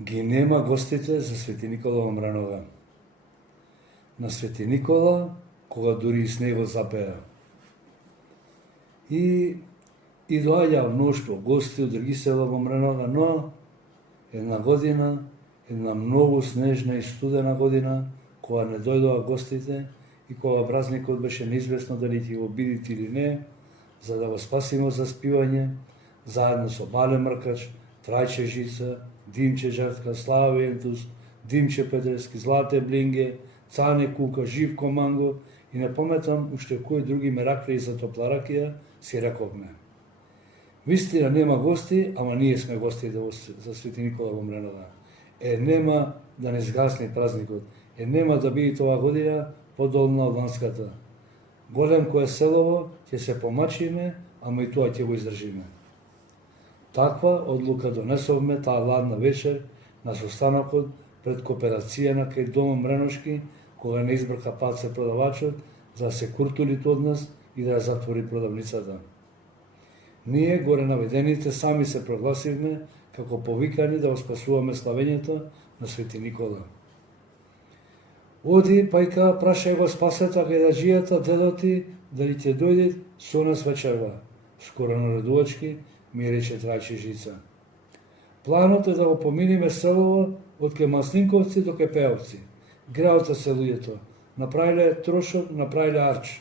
Ги нема гостите за Свети Никола во Мранове. На Свети Никола, кога дури и снегот запеа. И доаѓа мноштво гости од други села во Мранове, но една година, една многу снежна и студена година, кога не дојдоа гостите и кога празникот беше неизвестно дали ќе го бидите или не, за да го спасиме за спивање, заедно со Бале Мркач, Трајче Жица, Димче Жартка, Слава Ентус, Димче Петрески, Злате Блинге, Цане Кука, Живко Манго и не пометам уште кои други мераклии за топла ракија си рековме. Вистина нема гости, ама ние сме гостите за Свети Никола во Мранове. Нема да не згасни празникот. Нема да биде оваа година подолна од ланската. Голем кое селово, ќе се помачиме, ама и тоа ќе го издржиме. Таква одлука донесовме таа ладна вечер на состанокот пред кооперацијана кај Домот Мреношки, кога не избрка паце продавачот за да се куртулит од нас и да ја затвори продавницата. Ние, горе наведените, сами се прогласивме како повикани да го спасуваме славењето на Свети Никола. Оди, пајка, прашај го спасета гедаджијата, дедоти, дали ќе дојде со нас вечерва. Скоро наредувачки ми рече Трајче Жица. Планот е да го поминиме селово од ке Маслинковци до ке Пеовци. Греота се луѓето. Направиле трошок, направиле арч.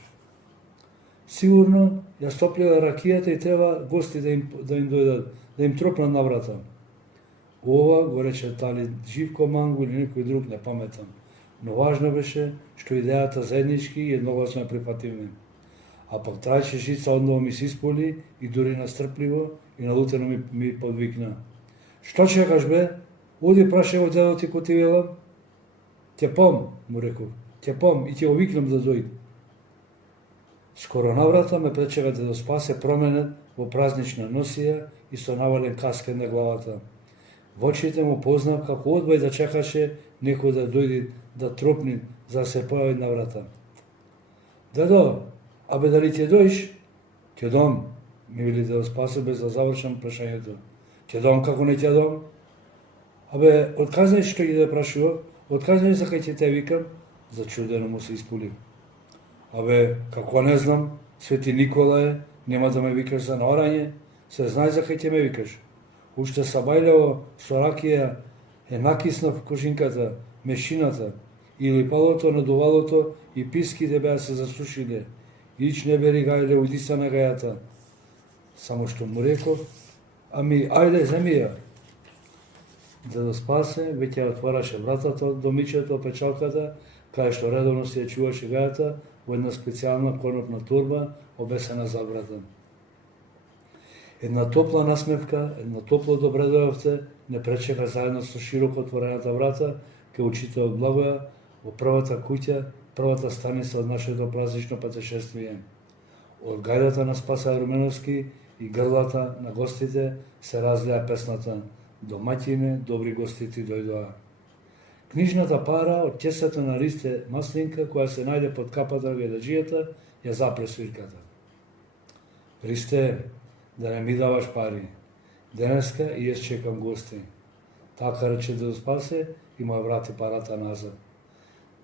Сигурно ја стоплиле ракијата и треба гости да им дојдат, да им тропнат на врата. Ова го рече тали Живко Манго или некој друг, не паметам. Но важно беше што идејата заеднички и едногласно ја прифативме. А пак Трајче Жица одново ми се исполи и дури настрпливо и налутено ми подвикна. Што чекаш бе? Оди прашај го дедо ти ко ти велам. Ќе пом, му реков. Ќе пом и ќе го викнам да дојде. Скоро наврата ме пречека дедо Спасе променет во празнична носија и со навален каскет на главата. Во очите му познав како одбај да чекаше некој да дојде да тропни за да се појави на врата. Дедо, абе дали ќе дојш? Ќе дом, ми вели дедо Спасе без да завршам прашањето. Ќе дом, како не ќе дом? Абе, откај знаеш што ги да прашував? Откај знаеш за кај ќе те викам? Зачудено му се испулив. Абе, како не знам, Свети Никола е, нема да ме викаш за наорање, се знај за кај ќе ме викаш. Уште сабајлево со ракија е накиснав кожинката, мешината, и липалото на дувалото и писките беа се засушиле. Ич не бери гајле удиса на гајата. Само што му реков, ами, ајде, земи ја. Дедо Спасе веќе отвораше вратата од домичето, печалката, кај што редовно се ја чуваше гајата во една специјална конопна турба, обесена за врата. Една топла насмевка, една топло добре дојавте, не пречека заедно со широко отворената врата, кај учителот Благоја, во првата куќа, првата станица од нашето празнично патешествие. Од гајдата на Спаса Руменовски и грлата на гостите се разлеа песната «Домаќине, добри гости ти дојдоа». Книжната пара од ќесата на Ристе Маслинка, која се најде под капата на гедаджијата, ја запре свирката. Ристе, да не ми даваш пари. Денеска и јас чекам гости. Така рече дедо Спасе и му врати парата назад.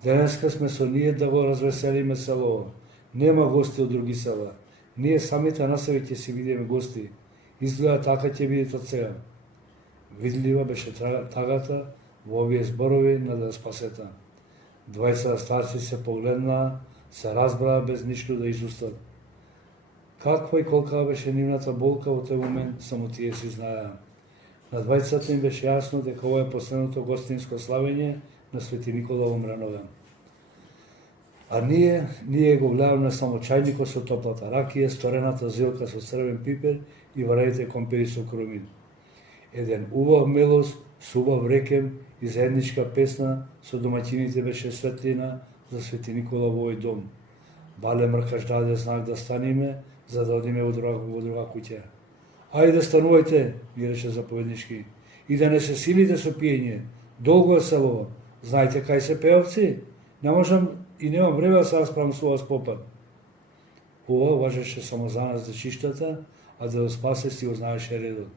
Денеска сме со ние да го развеселиме селово. Нема гости од други села. Ние самите на себе ќе си видиме гости. Изгледа така ќе биде од сега. Видлива беше тагата во овие зборови на дедо Спасета. Двајца старци се погледнаа, се разбраа без ништо да изустат. Каква и колка беше нивната болка во тој момент, само тие си знаеа. На двајцата им беше јасно дека ова е последното гостинско славење на Свети Никола во Мранове. А ние го гледавме само чајникот со топлата ракија, сторената зилка со црвен пипер и варените компири со крумин. Еден убав мелос, со убав рекем и заедничка песна со домаќините беше светлина за Свети Никола во овој дом. Бале Мркач даде знак да станиме, за да одиме во друга куќа. Ајде станувајте, ми рече заповеднички, и да не се силите со пиење. Долго е селово. Знаете кај се Пеовци? Не можам и немам време да се расправам со вас попат. Ова важеше само за нас дечиштата, а дедо Спасе си го знаеше редот.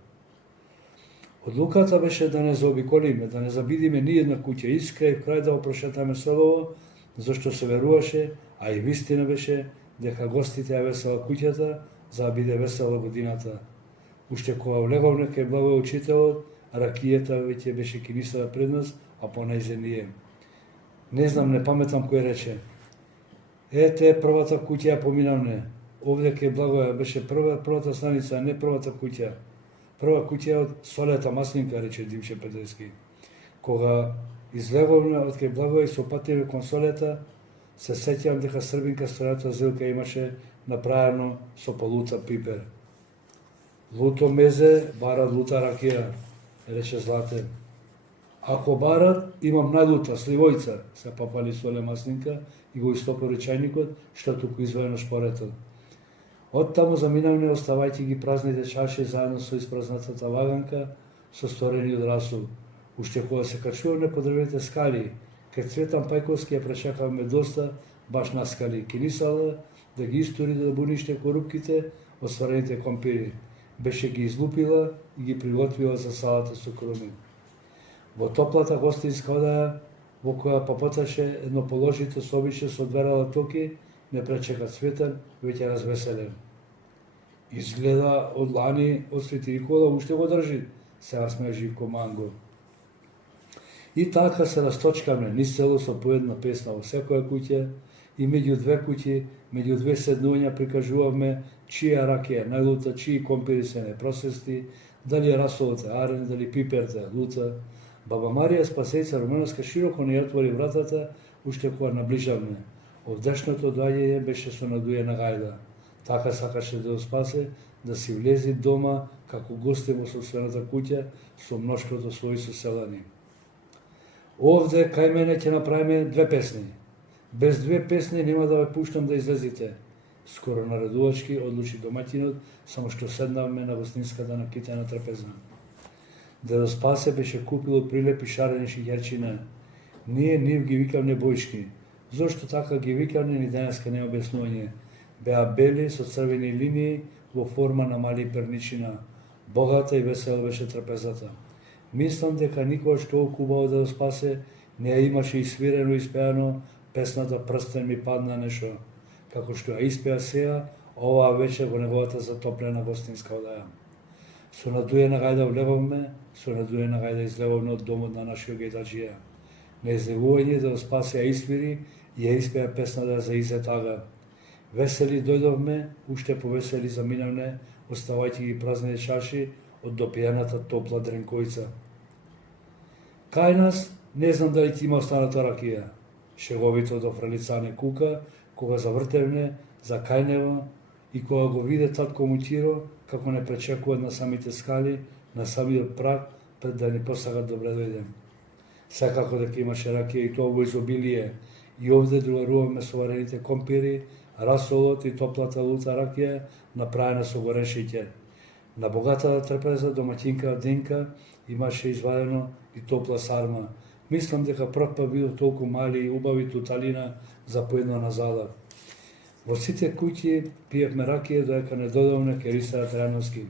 Одлуката беше да не заобиколиме, да не забидиме ни една куќа, искрај крај да опрошетаме селово, зашто се веруваше, а и вистина беше, дека гостите ја весела куќата, за да биде весела годината. Уште кога влеговме кај благој учителот, ракијата веќе беше кинисала пред нас, а понаизе ние. Не знам, не паметам кој рече. Ете, првата куќа ја поминавме. Овде кај Благоја беше првата станица, а не првата куќа. Прва куќа од солета маслинка, рече Димче Петревски. Кога излеговме од кај Благоја и се опативме кон солета, се сеќавам дека србинка стројата Зилка имаше направено со полута пипер. Луто мезе, барат лута ракија, рече Злате. Ако барат, имам најлута, сливојца, се попали соле маслинка и го истопори чајникот, што туку изваено шпоретот. Оттаму заминавме оставајќи ги празните чаши заедно со испразнатата ваганка, со сторени од расул. Уште кога се качуваме по дрвените скали, кај Цветан Пајковски ја пречекавме доста, баш на скали, кинисала да ги истори да буниште корупките од сварените компири. Беше ги излупила и ги приготвила за салата со круми. Во топлата гостинска одаја, во која попоташе едно положито собище со дверала токи, не пречека Цветан, веќе развеселен. Изгледа од лани, од Свети Никола, уште го држи, се насмеа Живко Манго. И така се расточкаме низ село со по една песна во секоја куќа, и меѓу две куќи, меѓу две седнувања прикажувавме чија ракија најлута, чии компири се непросести, дали расолот е арен, дали пиперта е лута. Баба Марија Спасејца Романовска широко ни отвори вратата, уште кога наближавме. Овдешното доаѓање беше со надуена гајда. Така сакаше да спасе, да си влези дома како гости во собствената куќа со мноштвото своји соселани. Овде кај мене ќе направиме две песни. Без две песни нема да ве пуштам да излезите. Скоро наредувачки одлучи домаќинот, само што седнавме на гостинската на китена трапеза. Дедо Спасе беше купил прилепи шарени шиќерчина. Ние нив ги викавне бојшки. Зошто така ги викавне, ни денеска не објаснување. Беа бели со црвени линии во форма на мали перничина. Богата и весела беше трапезата. Мислам дека никогаш толку убаво Дедо Спасе не ја имаше свирено и испеано песната Прстен ми падна нешо, како што ја испеа сеја оваа вечер во неговата затоплена гостинска одаја. Со надуена гајда влеговме, со надуена гајда излеговме од домот на нашиот гејдаджија. На излегување Дедо Спасе ја испири и ја испеа песната за Изет Ага. Весели дојдовме, уште повесели заминавне, оставајќи ги празните чаши од допијаната топла дренкојца. Кај нас, не знам дали ти има останата ракија. Шеговито до Фралицане кука, кога завртевне за кај него и кога го виде татко Мутиро, како не пречекува на самите скали, на самиот праг, пред да ни посагат добре дојдем. Секако дека имаше ракија и тоа во изобилие, и овде другаруваме со варените компири, расолот и топлата лута ракија, направена со горен шеќер. На богатата трпеза домаќинка Денка имаше извадено и топла сарма. Мислам дека прв пат видов толку мали и убави туталина за поедно на зала. Во сите куќи пиевме ракија додека не додавме кај Ристарат Рановски.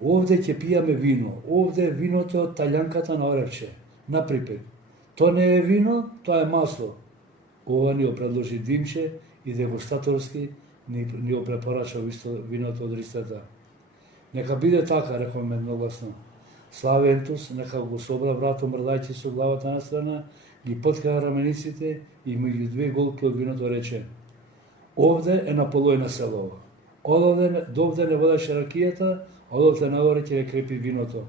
Овде ќе пијаме вино. Овде е виното од талјанката на Оревче. Наприпет. То не е вино, тоа е масло. Ова ни го предложи Димче и дегустаторски ни го препорача виното од Ристата. Нека биде така, рековме едногласно. Славентус, нека го собра брато мрдајќи со главата на страна, ги поткаа рамениците и меѓу две голки од виното рече: овде е наполојна селово. Довде не водеше ракијата, одовде нагоре ќе ја крепи виното.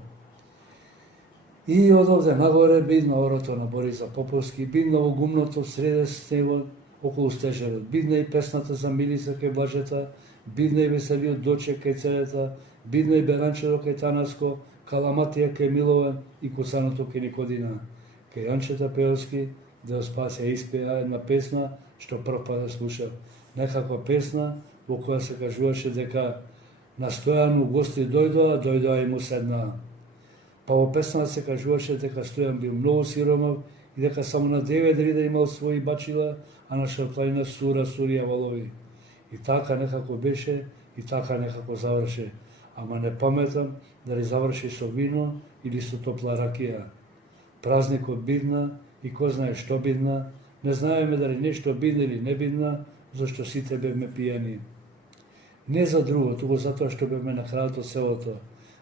И одовде нагоре бидна орото на Бориза Поповски, бидна во гумното среде снегот околу стежерот, бидна и песната за Милица кај Блажета, бидна и веселиот дочек кај Целета, бидна и Беранчето кај Танаско, Каламатија кај Милове и Косаното кај Никодина. Кај Јанчета Пеовски, Дедо Спасе испеа една песна што прв пат да слушав. Некаква песна во која се кажуваше дека на Стојан гости дојдоа и му седнаа. Па во песната се кажуваше дека Стојан бил многу сиромав и дека само на 9 рида имал своји бачила, а на Шарпланина сурија валови. И така некако беше, и така некако заврше. ама не паметам дали заврши со вино или со топла ракија. Празникот бидна и кој знае што бидна, не знаеме дали нешто бидна или не бидна, зашто сите бевме пијани. Не за друго, туку затоа што бевме на крајот од селото.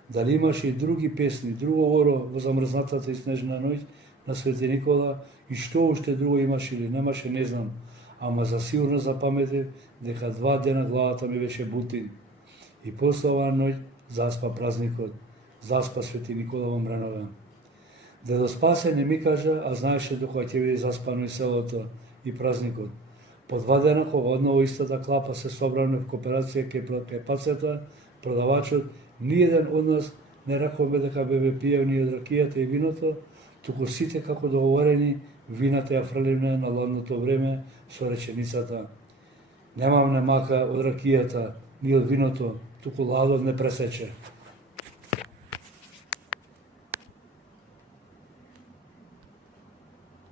Дали имаше и други песни, друго оро во замрзнатата и снежна ноќ на Свети Никола и што уште друго имаше или немаше, не знам, ама за сигурно запаметив дека 2 дена главата ми беше бутин. И после оваа ноќ заспа празникот, заспа Свети Никола во мренове. Дедо Спасе не ми кажа, а знаеше дека ќе биде заспано и селото и празникот. По 2 дена кога однова истата клапа се собраме в кооперација кај пацата, продавачот, ниеден од нас не ракуваме дека беве пијани од ракијата и виното, туку сите како договорени вината ја фрлиме на ладното време со реченицата: немам немака од ракијата, ни од виното, туку ладот не пресече.